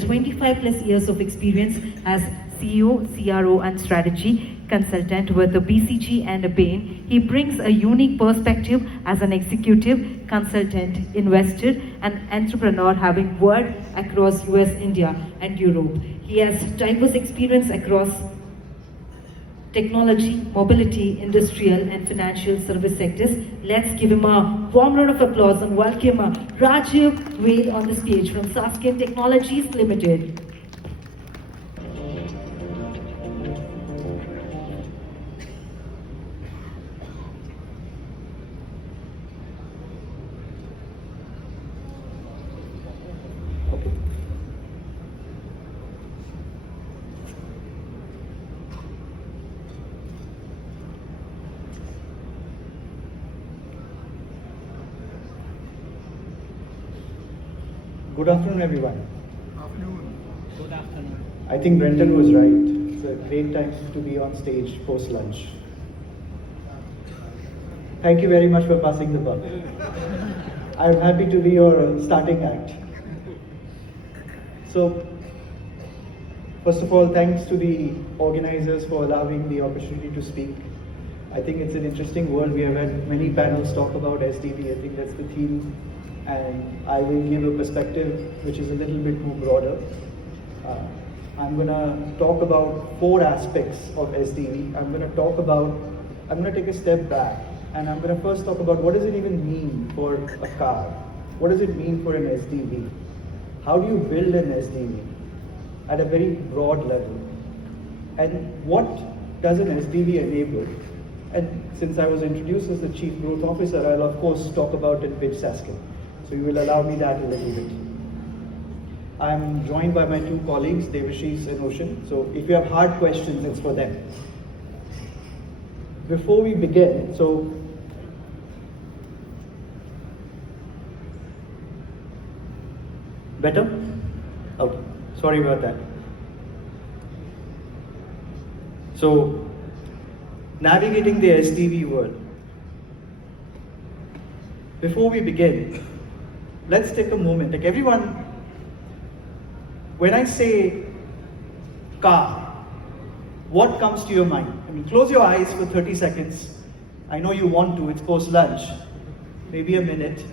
25 plus years of experience as CEO, CRO and strategy consultant with a BCG and a Bain. He brings a unique perspective as an executive, consultant, investor and entrepreneur, having worked across US, India and Europe. He has diverse experience across technology, mobility, industrial and financial service sectors. Let's give him a warm round of applause and welcome Rajeev Wade on the stage from Sasken Technologies Limited. Good afternoon, everyone. Good afternoon. I think Brenton was right. It's a great time to be on stage post-lunch. Thank you very much for passing the buck. I'm happy to be your starting act. So, first of all, thanks to the organizers for allowing the opportunity to speak. I think it's an interesting world. We have had many panels talk about SDV. I think that's the theme. And I will give a perspective which is a little bit more broader. I'm going to talk about 4 aspects of SDV. I'm going to take a step back and I'm going to first talk about what does it even mean for a car? What does it mean for an SDV? How do you build an SDV at a very broad level? And what does an SDV enable? And since I was introduced as the Chief Growth Officer, I'll of course talk about and pitch Sasken. So you will allow me that a little bit. I'm joined by my 2 colleagues, Devashish and Ocean. So if you have hard questions, it's for them. Before we begin, so better? Okay, sorry about that. So navigating the SDV world. Before we begin, let's take a moment. Like everyone, when I say car, what comes to your mind? I mean, close your eyes for 30 seconds. I know you want to, it's post-lunch. Maybe a minute.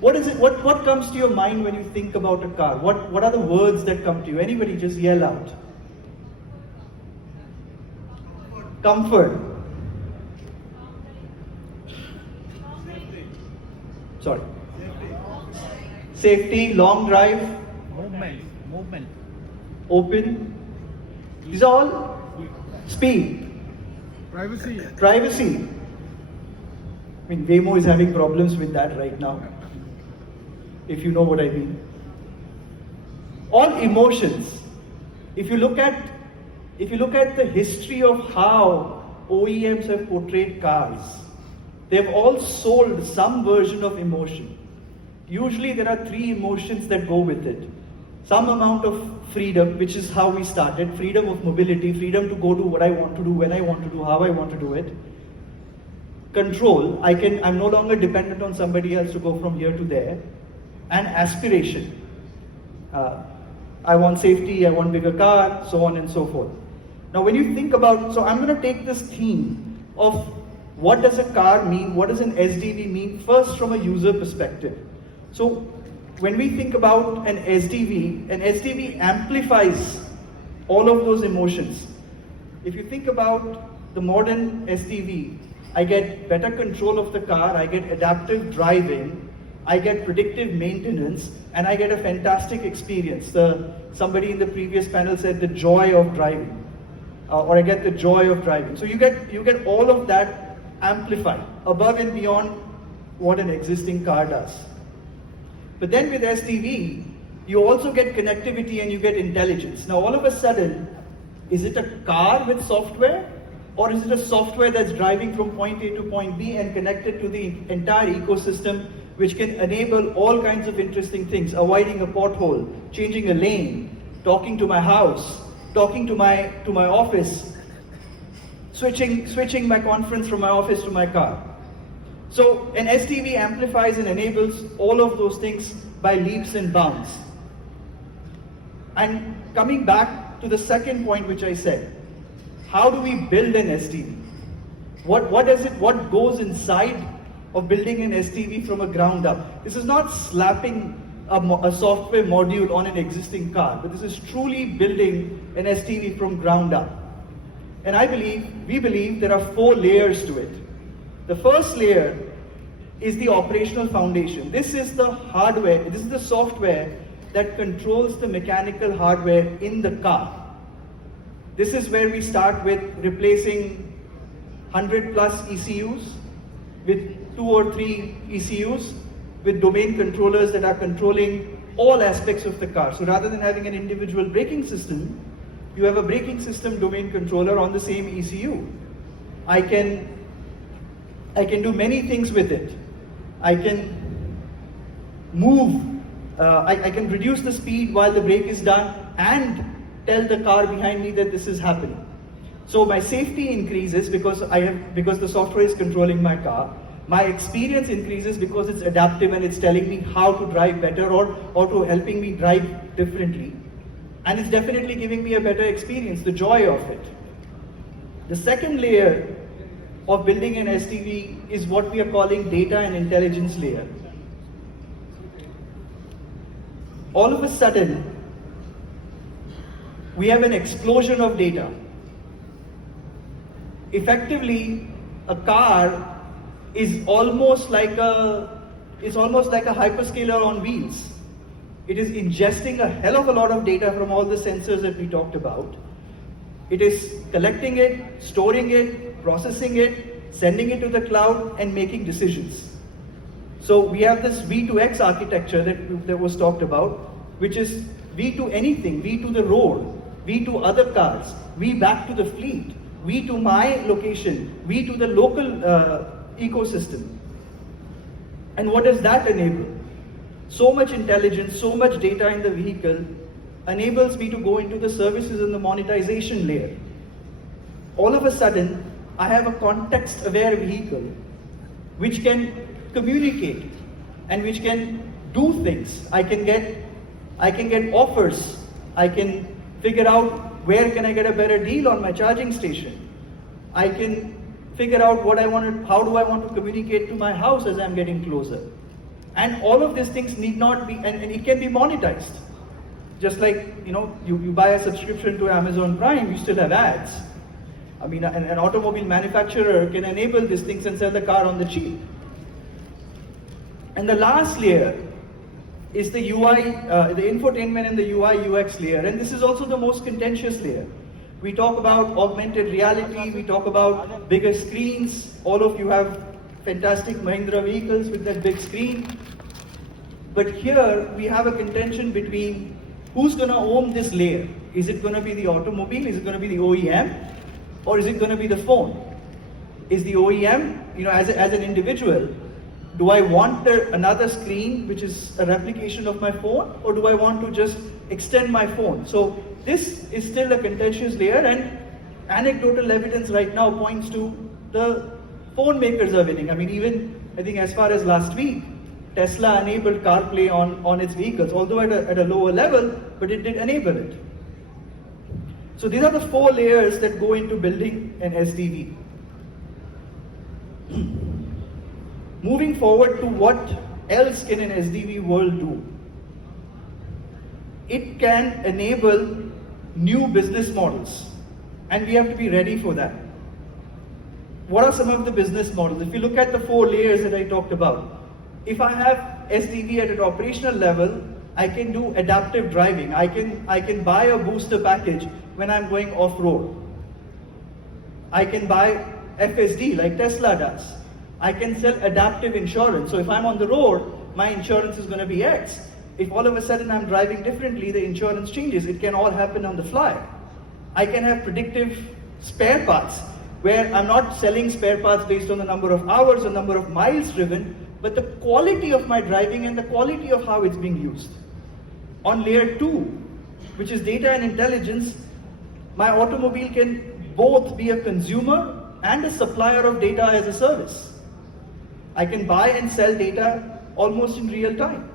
What is it? What comes to your mind when you think about a car? What are the words that come to you? Anybody just yell out. Comfort. Sorry. Safety, long drive. Movement. Open. These are all speed. Privacy. Privacy. I mean, Waymo is having problems with that right now. If you know what I mean. All emotions. If you look at the history of how OEMs have portrayed cars, they've all sold some version of emotion. Usually there are 3 emotions that go with it. Some amount of freedom, which is how we started, freedom of mobility, freedom to go do what I want to do, when I want to do, how I want to do it. Control, I'm no longer dependent on somebody else to go from here to there. And aspiration. I want safety, I want bigger car, so on and so forth. Now when you think about, so I'm going to take this theme of what does a car mean, what does an SDV mean, first from a user perspective. So when we think about an SDV amplifies all of those emotions. If you think about the modern SDV, I get better control of the car, I get adaptive driving, I get predictive maintenance, and I get a fantastic experience. Somebody in the previous panel said the joy of driving, or I get the joy of driving. So you get all of that amplified above and beyond what an existing car does. But then with SDV, you also get connectivity and you get intelligence. Now all of a sudden, is it a car with software? Or is it a software that's driving from point A to point B and connected to the entire ecosystem, which can enable all kinds of interesting things, avoiding a pothole, changing a lane, talking to my house, talking to my office, switching my conference from my office to my car. So an SDV amplifies and enables all of those things by leaps and bounds. And coming back to the second point which I said, how do we build an SDV? What goes inside of building an SDV from a ground up? This is not slapping a software module on an existing car, but this is truly building an SDV from ground up. And we believe there are 4 layers to it. The first layer is the operational foundation. This is the hardware, this is the software that controls the mechanical hardware in the car. This is where we start with replacing 100 plus ECUs with 2 or 3 ECUs with domain controllers that are controlling all aspects of the car. So rather than having an individual braking system, you have a braking system domain controller on the same ECU. I can do many things with it. I can move, I can reduce the speed while the brake is done and tell the car behind me that this is happening. So my safety increases because the software is controlling my car. My experience increases because it's adaptive and it's telling me how to drive better or to helping me drive differently. And it's definitely giving me a better experience, the joy of it. The second layer of building an SDV is what we are calling data and intelligence layer. All of a sudden, we have an explosion of data. Effectively, a car is almost like a hyperscaler on wheels. It is ingesting a hell of a lot of data from all the sensors that we talked about. It is collecting it, storing it, processing it, sending it to the cloud, and making decisions. So we have this V2X architecture that was talked about, which is V to anything, V to the road, V to other cars, V back to the fleet, V to my location, V to the local ecosystem. And what does that enable? So much intelligence, so much data in the vehicle enables me to go into the services and the monetization layer. All of a sudden, I have a context-aware vehicle which can communicate and which can do things. I can get offers. I can figure out where can I get a better deal on my charging station. I can figure out how do I want to communicate to my house as I'm getting closer. And all of these things need not be, and it can be monetized. Just like, you buy a subscription to Amazon Prime, you still have ads. I mean, an automobile manufacturer can enable these things and sell the car on the cheap. And the last layer is the UI, the infotainment and the UI UX layer. And this is also the most contentious layer. We talk about augmented reality, we talk about bigger screens. All of you have fantastic Mahindra vehicles with that big screen. But here we have a contention between who's going to own this layer. Is it going to be the automobile? Is it going to be the OEM? Or is it going to be the phone? Is the OEM, as an individual, do I want another screen which is a replication of my phone, or do I want to just extend my phone? So this is still a contentious layer, and anecdotal evidence right now points to the phone makers are winning. I mean, I think as far as last week, Tesla enabled CarPlay on its vehicles, although at a lower level, but it did enable it. So these are the 4 layers that go into building an SDV. Moving forward to what else can an SDV world do? It can enable new business models, and we have to be ready for that. What are some of the business models? If you look at the 4 layers that I talked about, if I have SDV at an operational level, I can do adaptive driving. I can buy a booster package when I'm going off-road. I can buy FSD like Tesla does. I can sell adaptive insurance. So if I'm on the road, my insurance is going to be X. If all of a sudden I'm driving differently, the insurance changes. It can all happen on the fly. I can have predictive spare parts, where I'm not selling spare parts based on the number of hours or number of miles driven, but the quality of my driving and the quality of how it's being used. On layer 2, which is data and intelligence, my automobile can both be a consumer and a supplier of data as a service. I can buy and sell data almost in real time.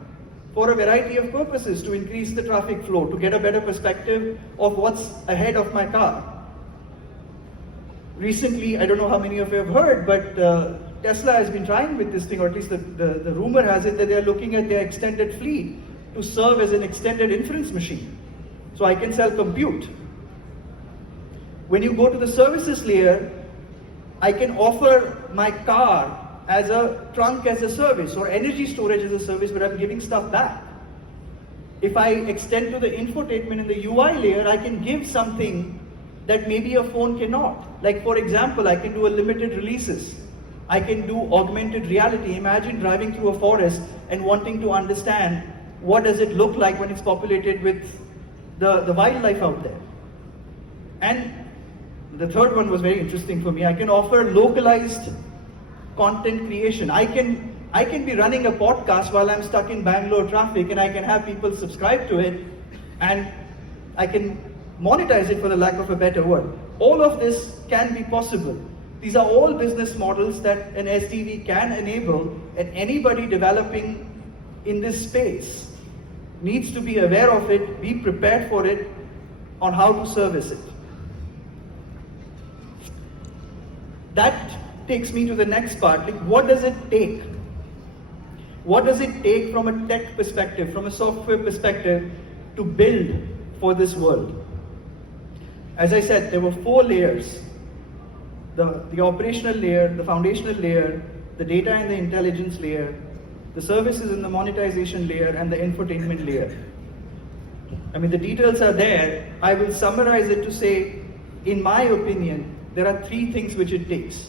for a variety of purposes, to increase the traffic flow, to get a better perspective of what's ahead of my car. Recently, I don't know how many of you have heard, but Tesla has been trying with this thing, or at least the rumor has it that they are looking at their extended fleet to serve as an extended inference machine. So I can sell compute. When you go to the services layer, I can offer my car as a trunk as a service or energy storage as a service, but I'm giving stuff back. If I extend to the infotainment in the UI layer, I can give something that maybe a phone cannot. Like for example, I can do a limited releases. I can do augmented reality. Imagine driving through a forest and wanting to understand what does it look like when it's populated with the wildlife out there. And the third one was very interesting for me. I can offer localized content creation. I can be running a podcast while I'm stuck in Bangalore traffic, and I can have people subscribe to it, and I can monetize it, for the lack of a better word. All of this can be possible. These are all business models that an SDV can enable, and anybody developing in this space needs to be aware of it, be prepared for it, on how to service it. That takes me to the next part. Like, what does it take? What does it take from a tech perspective, from a software perspective, to build for this world? As I said, there were 4 layers. The operational layer, the foundational layer, the data and the intelligence layer, the services and the monetization layer, and the infotainment layer. I mean, the details are there. I will summarize it to say, in my opinion, there are 3 things which it takes.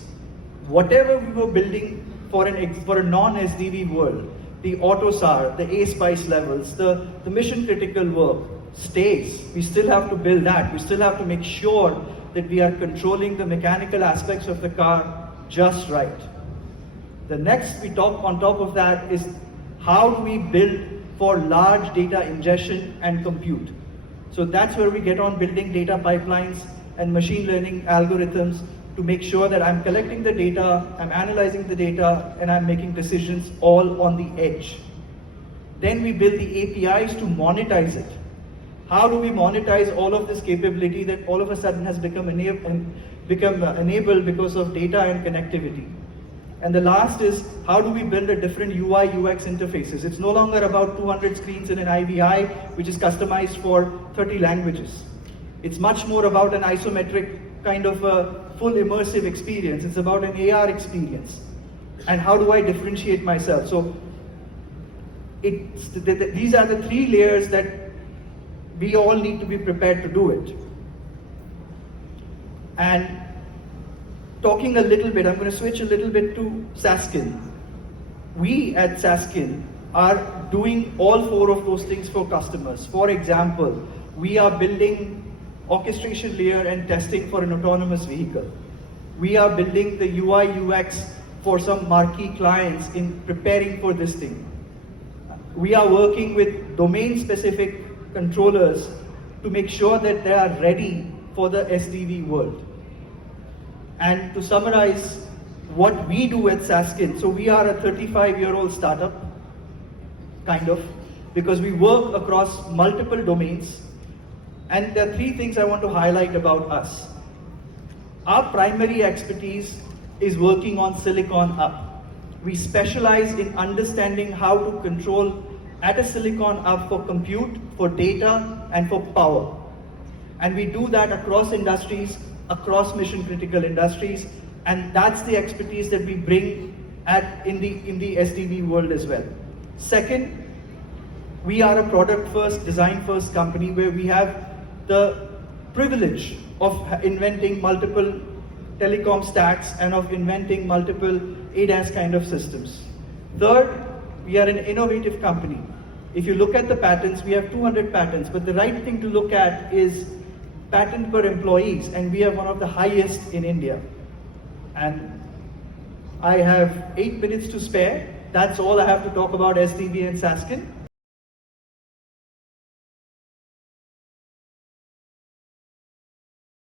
Whatever we were building for a non-SDV world, the AutoSAR, the A-Spice levels, the mission critical work stays. We still have to build that. We still have to make sure that we are controlling the mechanical aspects of the car just right. The next we talk on top of that is, how do we build for large data ingestion and compute? So that's where we get on building data pipelines and machine learning algorithms to make sure that I'm collecting the data, I'm analyzing the data, and I'm making decisions all on the edge. Then we build the APIs to monetize it. How do we monetize all of this capability that all of a sudden has become enabled because of data and connectivity? And the last is, how do we build a different UI UX interfaces? It's no longer about 200 screens in an IVI, which is customized for 30 languages. It's much more about an isometric kind of a full immersive experience. It's about an AR experience. And how do I differentiate myself? So these are the 3 layers that we all need to be prepared to do it. And talking a little bit, I'm going to switch a little bit to Sasken. We at Sasken are doing all 4 of those things for customers. For example, we are building orchestration layer and testing for an autonomous vehicle. We are building the UI UX for some marquee clients in preparing for this thing. We are working with domain-specific controllers to make sure that they are ready for the SDV world. And to summarize what we do at Sasken, so we are a 35-year-old startup, kind of, because we work across multiple domains. And there are 3 things I want to highlight about us. Our primary expertise is working on silicon up. We specialize in understanding how to control at a silicon up for compute, for data, and for power. And we do that across industries, across mission critical industries, and that's the expertise that we bring in the SDV world as well. Second, we are a product first, design first company where we have the privilege of inventing multiple telecom stacks and of inventing multiple ADAS kind of systems. Third, we are an innovative company. If you look at the patents, we have 200 patents, but the right thing to look at is patent per employees, and we have one of the highest in India. And I have 8 minutes to spare. That's all I have to talk about SDV and Sasken.